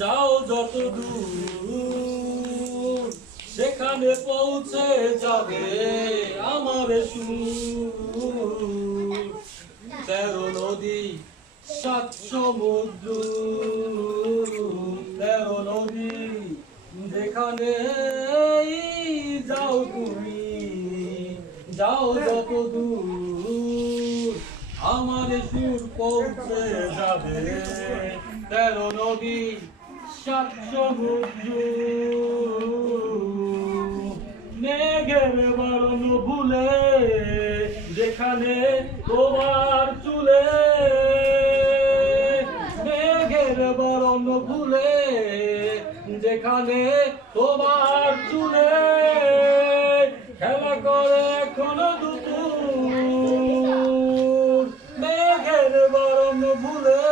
যাও যত দূর সেখানে পৌঁছে যাবে আমার সুর। 13 নদী 7 সমুদ্র, 13 নদী যেখানে যাও তুমি, যাও যত দূর আমার সুর পৌঁছে যাবে। 13 নদী 7 সমুদ্র, মেঘের বরণ ভুলে যেখানে তোমার চুলে, মেঘের বরণ ভুলে যেখানে তোমার চুলে খেলা করে এখনো দুপুর, মেঘের বরণ ভুলে